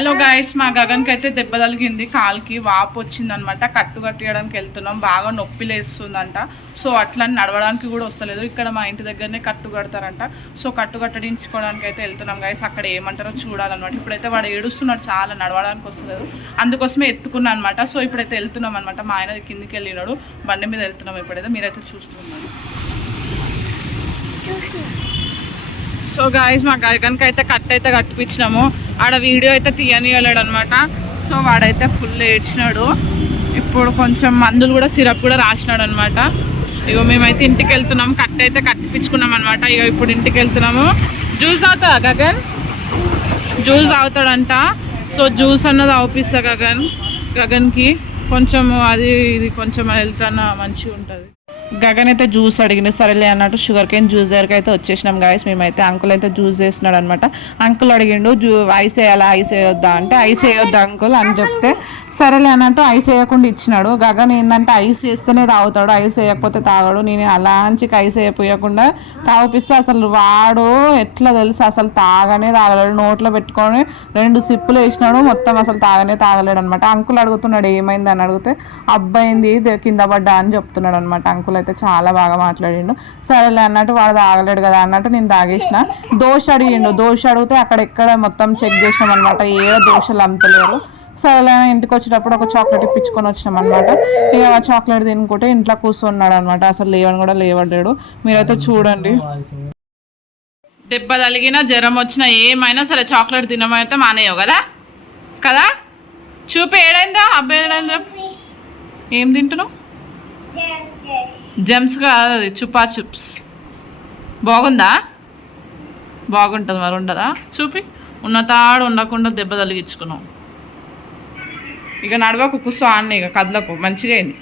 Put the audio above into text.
Hello guys మా గగన్కి అయితే దెబ్బ తగిలింది. కాలుకి వాపు వచ్చింది అనమాట కట్టు కట్టేయడానికి వెళ్తున్నాం. బాగా నొప్పి లేస్తుందంట. సో అట్లా నడవడానికి కూడా వస్తలేదు. ఇక్కడ మా ఇంటి దగ్గరనే కట్టు కడతారంట. సో కట్టు కట్టడించుకోవడానికి అయితే వెళ్తున్నాం గాయస్ అక్కడ ఏమంటారో చూడాలన్నమాట. ఇప్పుడైతే వాడు ఏడుస్తున్నాడు. చాలా నడవడానికి వస్తలేదు. అందుకోసమే ఎత్తుకున్నా అనమాట. సో ఇప్పుడైతే వెళ్తున్నాం అనమాట. మా ఆయన కిందికి వెళ్ళినాడు. బండి మీద వెళ్తున్నాం ఇప్పుడైతే. మీరైతే చూస్తున్నారు సో గాయస్ మా గగన్కి అయితే కట్ అయితే కట్టిపించినాము ఆడ వీడియో అయితే తీయనియలేడు అనమాట సో వాడైతే ఫుల్ ఏడ్చినాడు. ఇప్పుడు కొంచెం మందులు కూడా సిరప్ కూడా రాసినాడు అనమాట ఇగో మేమైతే ఇంటికి వెళ్తున్నాం కట్ అయితే కట్టిపించుకున్నాం అనమాట ఇగో ఇప్పుడు ఇంటికి వెళ్తున్నాము జ్యూస్ అవుతా గగన్? జ్యూస్ తాగుతాడంట. సో జ్యూస్ అన్నది అవుపిస్తా గగన్. గగన్కి కొంచెం అది ఇది కొంచెం హెల్త్ అన్న మంచిగా ఉంటుంది గగన్ అయితే జ్యూస్ అడిగింది. సరేలే అన్నట్టు షుగర్ కేన్ జ్యూస్ దగ్గరికి అయితే వచ్చేసినాం గాయస్ మేమైతే అంకుల్ అయితే జ్యూస్ చేస్తున్నాడు అనమాట అంకుల్ అడిగిండు జ్యూ ఐస్ వేయాలా? ఐస్ వేయొద్దా? అంటే ఐస్ వేయొద్దా అంకుల్ అని చెప్తే సరేలే అన్నట్టు ఐస్ వేయకుండా ఇచ్చినాడు. గగన్ ఏంటంటే ఐస్ వేస్తేనే తాగుతాడు ఐస్ వేయకపోతే తాగడు. నేను అలాంచి ఐస్ వేయకుండా తాగిపిస్తే అసలు వాడు ఎట్లా తెలుసు? అసలు తాగనే తాగలేడు. నోట్లో పెట్టుకొని రెండు సిప్పులు వేసినాడు. మొత్తం అసలు తాగనే తాగలేడు అనమాట అంకుల్ అడుగుతున్నాడు ఏమైంది? అని అడిగితే అబ్బాయింది ఇది కింద పడ్డా? అని చెప్తున్నాడు అనమాట అంకుల్ అయితే చాలా బాగా మాట్లాడిండు. సరేలే అన్నట్టు వాడు తాగలేడు కదా అన్నట్టు నేను తాగేసిన. దోశ అడిగిండు. దోశ అడిగితే అక్కడ ఎక్కడ మొత్తం చెక్ చేసినాం అనమాట ఏడ దోశలు అమ్ముతలేరు. సరేలే ఇంటికి వచ్చేటప్పుడు ఒక చాక్లెట్ ఇప్పించుకొని వచ్చినాం అనమాట ఇక ఆ చాక్లెట్ తినుకుంటే ఇంట్లో కూర్చున్నాడు అనమాట అసలు లేవని కూడా లేవడ్డాడు మీరైతే చూడండి. దెబ్బ తలిగినా జ్వరం వచ్చినా ఏమైనా సరే చాక్లెట్ తినమైతే మానేయవు కదా? కదా? చూపి ఏడైందా? అబ్బాయి ఏడైందా? ఏం తింటున్నావు? జెమ్స్ కాదు అది చుపా చిప్స్. బాగుందా? బాగుంటుంది మరి ఉండదా? చూపి. ఉన్న తాడు ఉండకుండా దెబ్బ తలిగించుకున్నావు ఇక నడవకు కూర్చో ఆన్న ఇక కదలకు మంచిగా అయింది.